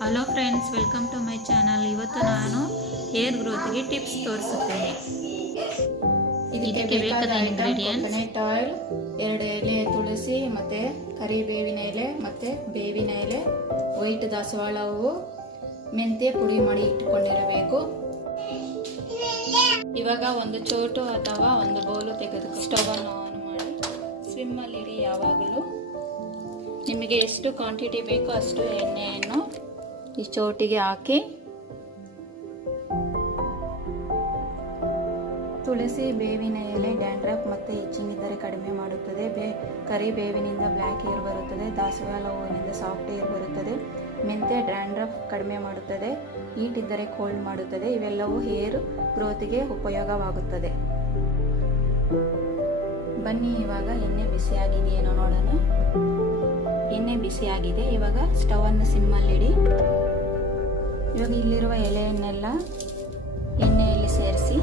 Hello friends, welcome to my channel. ಇವತ್ತು ನಾನು hair ಗ್ರೋತ್ಗೆ tips ತೋರಿಸುತ್ತೇನೆ. ಇದಕ್ಕೆ ಬೇಕಾದ ಇಂಗ್ರೀಡಿಯೆಂಟ್ಸ್: ಕೋಕೋನಟ್ ಆಯಿಲ್, 2 ಎಲೆ ತುಳಸಿ, ಮತ್ತೆ ಕರಿಬೇವಿನ ಎಲೆ, ಮತ್ತೆ ಬೇವಿನ ಎಲೆ, ವೈಟ್ ದಾಸವಾಳ ಹೂವು, ಮೆಂತ್ಯ ಪುಡಿ ಮಾಡಿ ಇಟ್ಟುಕೊಂಡಿರಬೇಕು. ಇವಾಗ ಒಂದು ಚೋಟು ಅಥವಾ ಒಂದು ಬೌಲು ತೆಗೆದುಕೊಂಡು ಸ್ಟವ್ ಅನ್ನು ಆನ್ ಮಾಡಿ ಸ್ವಿಮ್ಮಲ್ಲಿ ಇಡಿ. ಯಾವಾಗಲೂ ನಿಮಗೆ ಎಷ್ಟು ಕ್ವಾಂಟಿಟಿ ಬೇಕೋ ಅಷ್ಟು ಎಣ್ಣೆಯನ್ನು ಈ ಚೋಟಿಗೆ ಹಾಕಿ ತುಳಸಿ, ಬೇವಿನ ಎಲೆ ಡ್ಯಾಂಡ್ರಫ್ ಮತ್ತು ಇಚ್ಚಿಂಗ್ ಇದ್ದರೆ ಕಡಿಮೆ ಮಾಡುತ್ತದೆ. ಕರಿಬೇವಿನಿಂದ ಬ್ಲ್ಯಾಕ್ ಹೇರ್ ಬರುತ್ತದೆ. ದಾಸವಾಳ ಹೂವಿನಿಂದ ಸಾಫ್ಟ್ ಹೇರ್ ಬರುತ್ತದೆ. ಮೆಂತ್ಯ ಡ್ಯಾಂಡ್ರಫ್ ಕಡಿಮೆ ಮಾಡುತ್ತದೆ. ಹೀಟ್ ಇದ್ದರೆ ಕೋಲ್ಡ್ ಮಾಡುತ್ತದೆ. ಇವೆಲ್ಲವೂ ಹೇರ್ ಗ್ರೋತ್ಗೆ ಉಪಯೋಗವಾಗುತ್ತದೆ. ಬನ್ನಿ, ಇವಾಗ ಎಣ್ಣೆ ಬಿಸಿಯಾಗಿದೆಯೇನೋ ನೋಡೋಣ. ಎಣ್ಣೆ ಬಿಸಿಯಾಗಿದೆ. ಇವಾಗ ಸ್ಟವನ್ನು ಸಿಮ್ಮಲ್ಲಿಡಿ. ಇವಾಗ ಇಲ್ಲಿರುವ ಎಲೆಯನ್ನೆಲ್ಲ ಎಣ್ಣೆಯಲ್ಲಿ ಸೇರಿಸಿ